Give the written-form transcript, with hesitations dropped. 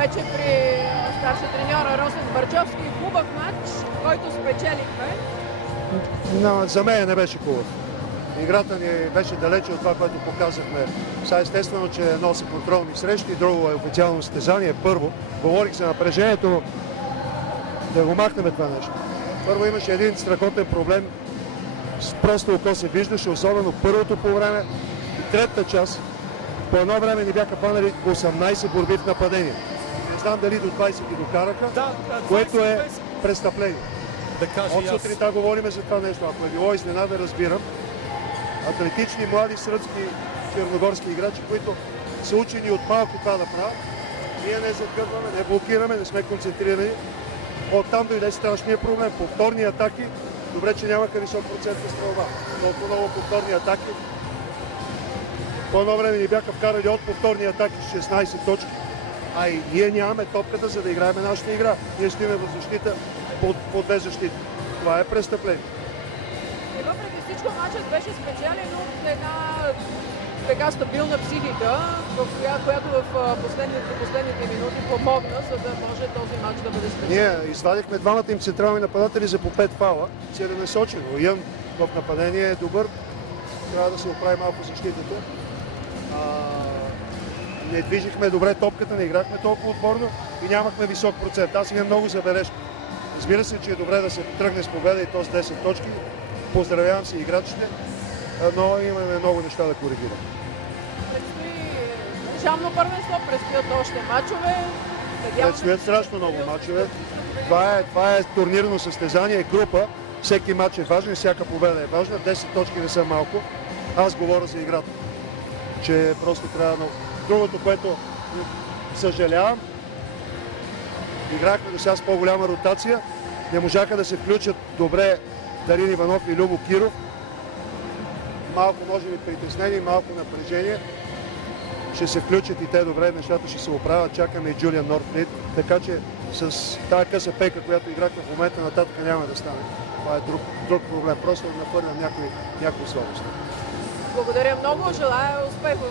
вече при старши треньора Росен Барчовски. Хубав матч, който спечелихме. Но за мен не беше хубав. Играта ни беше далече от това, което показахме. Сега естествено, че едно са контролни срещи, друго е официално състезание. Първо, говорих за напрежението, но да го махнем това нещо. Първо имаше един страхотен проблем. С просто око се виждаше, особено първото по време и третата част. По едно време ни бяха фанали 18 борби в нападение. Не знам дали до 20 ги докараха, което е престъпление. От сутринта говорим за това нещо. Ако е било изненада, разбирам. Атлетични, млади сръбски, черногорски играчи, които са учени от малко това да правят. Ние не загърваме, не блокираме, не сме концентрирани. Оттам дойде страшния проблем. Повторни атаки. Добре, че нямаха висок процент на стрелба. Толкова много повторни атаки. По едно време ни бяха вкарали от повторни атаки с 16 точки. А и ние нямаме топката, за да играем нашата игра. Ние стоиме в защита по две защити. Това е престъпление. И въпреки всичко матчът беше спечелен от една така стабилна психика, която в последните минути помогна, за да може този матч да бъде спечелен. Ние извадихме двамата им централни нападатели за по 5 фала. Целенасочено. Ян в нападение е добър. Трябва да се оправи малко защитата. Не движихме добре топката, не играхме толкова отборно и нямахме висок процент. Аз имам много забележки. Разбира се, че е добре да се тръгне с победа и то с 10 точки. Поздравявам си играчите, но имаме много неща да коригираме. Предстои държавно първенство, предстоят още мачове. Предстоят страшно много мачове. Това е турнирно състезание, група. Всеки мач е важен, всяка победа е важна. 10 точки не са малко. Аз говоря за играта, че просто трябва много. Другото, което съжалявам, играхме до сега с по-голяма ротация. Не можаха да се включат добре Дарин Иванов и Любо Киров. Малко може би притеснение, малко напрежение. Ще се включат и те добре, нещата ще се оправят. Чакаме и Джулиан Нортфлит. Така че с тази къса пейка, която играхме в момента, нататък няма да стане. Това е друг проблем. Просто да нахвърлям някои слабости. Благодаря много. Желая успех в